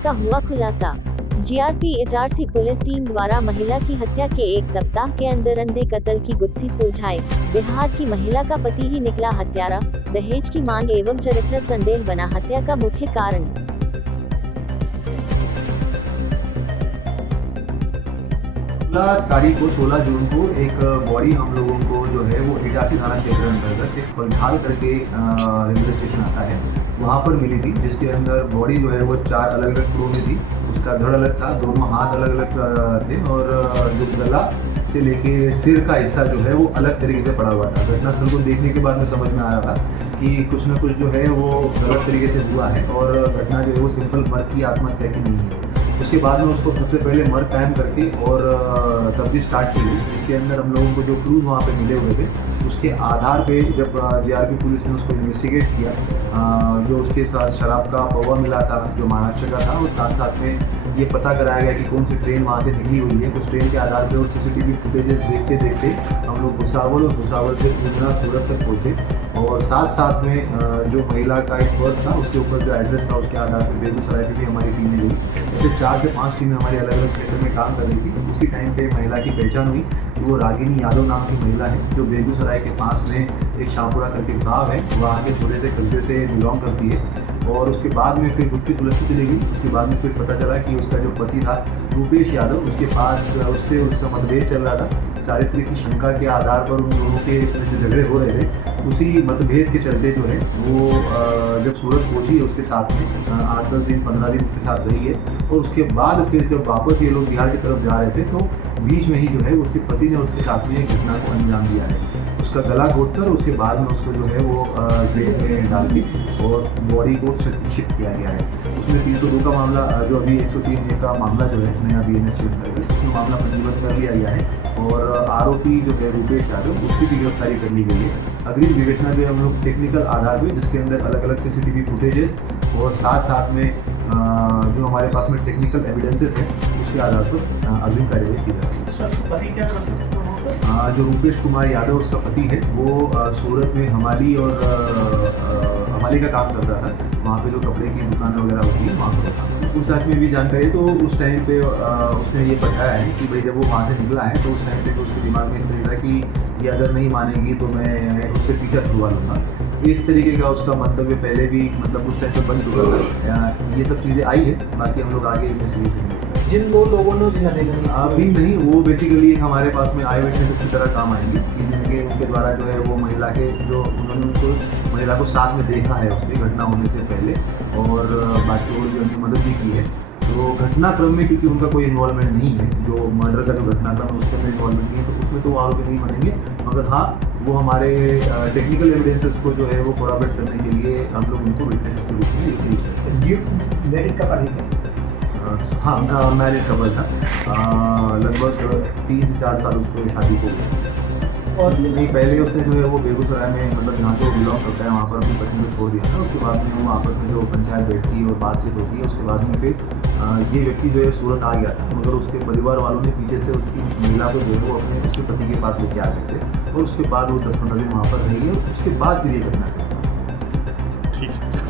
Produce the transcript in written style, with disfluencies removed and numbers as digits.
का हुआ खुलासा। जीआरपी इटारसी पुलिस टीम द्वारा महिला की हत्या के 1 सप्ताह के अंदर अंधे कत्ल की गुत्थी सुलझाई। बिहार की महिला का पति ही निकला हत्यारा, दहेज की मांग एवं चरित्र संदेह बना हत्या का मुख्य कारण। तारीख को 16 जून को एक बॉडी हम लोगों को जो है वो इटारसी थाना क्षेत्र अंतर्गत एक फलठाल करके रेलवे स्टेशन आता है, वहाँ पर मिली थी, जिसके अंदर बॉडी जो है वो 4 अलग अलग टुकड़ों में थी। उसका धड़ अलग था, दोनों हाथ अलग अलग थे और जो गला से लेके सिर का हिस्सा जो है वो अलग तरीके से पड़ा हुआ था। घटनास्थल को देखने के बाद में समझ में आ रहा था कि कुछ न कुछ जो है वो गलत तरीके से हुआ है और घटना जो है वो सिंपल मर्द की आत्महत्या की नहीं है। उसके बाद में उसको सबसे पहले मर्ग कायम करके और तफ्तीश स्टार्ट की गई, जिसके अंदर हम लोगों को जो क्लूज वहाँ पे मिले हुए थे उसके आधार पे जब जीआरपी पुलिस ने उसको इन्वेस्टिगेट किया, जो उसके साथ शराब का पौवा मिला था जो महाराष्ट्र का था, और साथ साथ में ये पता कराया गया कि कौन सी ट्रेन वहाँ से निकली हुई है। उस ट्रेन के आधार पे और सीसीटीवी फुटेजेस देखते देखते हम लोग भुसावल और भुसावल से पूजना सूरत तक पहुँचे और साथ साथ में जो महिला का एक पर्स था उसके ऊपर जो एड्रेस था उसके आधार पर बेगूसराय की भी हमारी टीमें गई। ऐसे 4 से 5 टीमें हमारी अलग अलग क्षेत्र में काम कर रही थी। उसी टाइम पे महिला की पहचान हुई कि वो रागिनी यादव नाम की महिला है, जो बेगूसराय के पास में एक शाहपुरा करके गाँव है, वहाँ के छोटे से कस्बे से बिलोंग करती है। और उसके बाद में फिर गुत्थी सुलझती चली गई। उसके बाद में फिर पता चला कि उसका जो पति था रूपेश यादव, उसके पास उससे उसका मतभेद चल रहा था। चारित्र्य की शंका के आधार पर उन दोनों के इसमें जो झगड़े हो रहे थे, उसी मतभेद के चलते जो है वो जब सूरत पहुंची है उसके साथ में 8-10 दिन 15 दिन उसके साथ रही है। और उसके बाद फिर जब वापस ये लोग बिहार की तरफ जा रहे थे तो बीच में ही जो है उसके पति ने उसके साथ में एक घटना को अंजाम दिया है। उसका गला घोटकर उसके बाद में उसको जो है वो जेल में डाल दी और बॉडी को शिफ्ट किया गया है। उसमें 302 का मामला, जो अभी 103 का मामला जो है नया BNS के अंतर्गत उसमें मामला पंजीबद्ध कर लिया गया है और आरोपी जो है रूपेश यादव उसकी भी गिरफ्तारी कर ली गई है। अग्रिम विवेचना जो हम लोग टेक्निकल आधार पे, जिसके अंदर अलग अलग CCTV फुटेजेस और साथ साथ में जो हमारे पास में टेक्निकल एविडेंसेस है उसके आधार पर अग्रिम कार्यवाही की जाएगी। जो रूपेश कुमार यादव उसका पति है वो सूरत में हमाली और हमाली का काम कर रहा था। वहाँ पे जो कपड़े की दुकान वगैरह होती है वहाँ पर पूछताछ में भी जानकारी, तो उस टाइम पे उसने ये बताया है कि भाई जब वो वहाँ से निकला है तो उस टाइम पे तो उसके दिमाग में इस तरह था कि ये अगर नहीं मानेगी तो मैं उससे पीछा छुड़वा लूँगा। इस तरीके का उसका मंतव्य पहले भी मतलब उस टाइम पे बन चुका था। ये सब चीज़ें आई है, बाकी हम लोग आगे इन्वेस्टिगेशन जिन 2 लोगों ने अभी नहीं, वो बेसिकली हमारे पास में आई विटनेसेस की तरह काम आएंगे कि जिनके उनके द्वारा जो है वो महिला के जो उन्होंने उनको महिला को साथ में देखा है उसकी घटना होने से पहले और बाकी और भी उनकी मदद भी की है। तो घटनाक्रम में क्योंकि उनका कोई इन्वॉल्वमेंट नहीं है, जो मर्डर का जो घटनाक्रम है उसके अंदर इन्वॉल्वमेंट नहीं है, तो उसमें तो वो आरोपी नहीं बनेंगे। मगर हाँ, वो हमारे टेक्निकल एविडेंसेस को जो है वो कोराबरेट करने के लिए हम लोग उनको विटनेसेस के रूप में यूज करते हैं। मैरिड कपल है? हाँ, मैरिड कपल था। लगभग 3 से 4 साल उसको शादी को और नहीं, पहले उसने जो है वो बेगूसराय में मतलब जहाँ से वो बिलोंग करता है वहाँ पर अपनी पत्नी को छोड़ दिया था। उसके बाद में वो आपस में जो पंचायत बैठती और बातचीत होती है उसके बाद में फिर ये व्यक्ति जो है सूरत आ गया था, मगर उसके परिवार वालों ने पीछे से उसकी महिला को जो है वो अपने उसके पति के पास लेके आ गए थे और उसके बाद वो 10-15 दिन वहाँ पर रही है और उसके बाद फिर ये घटना। ठीक है।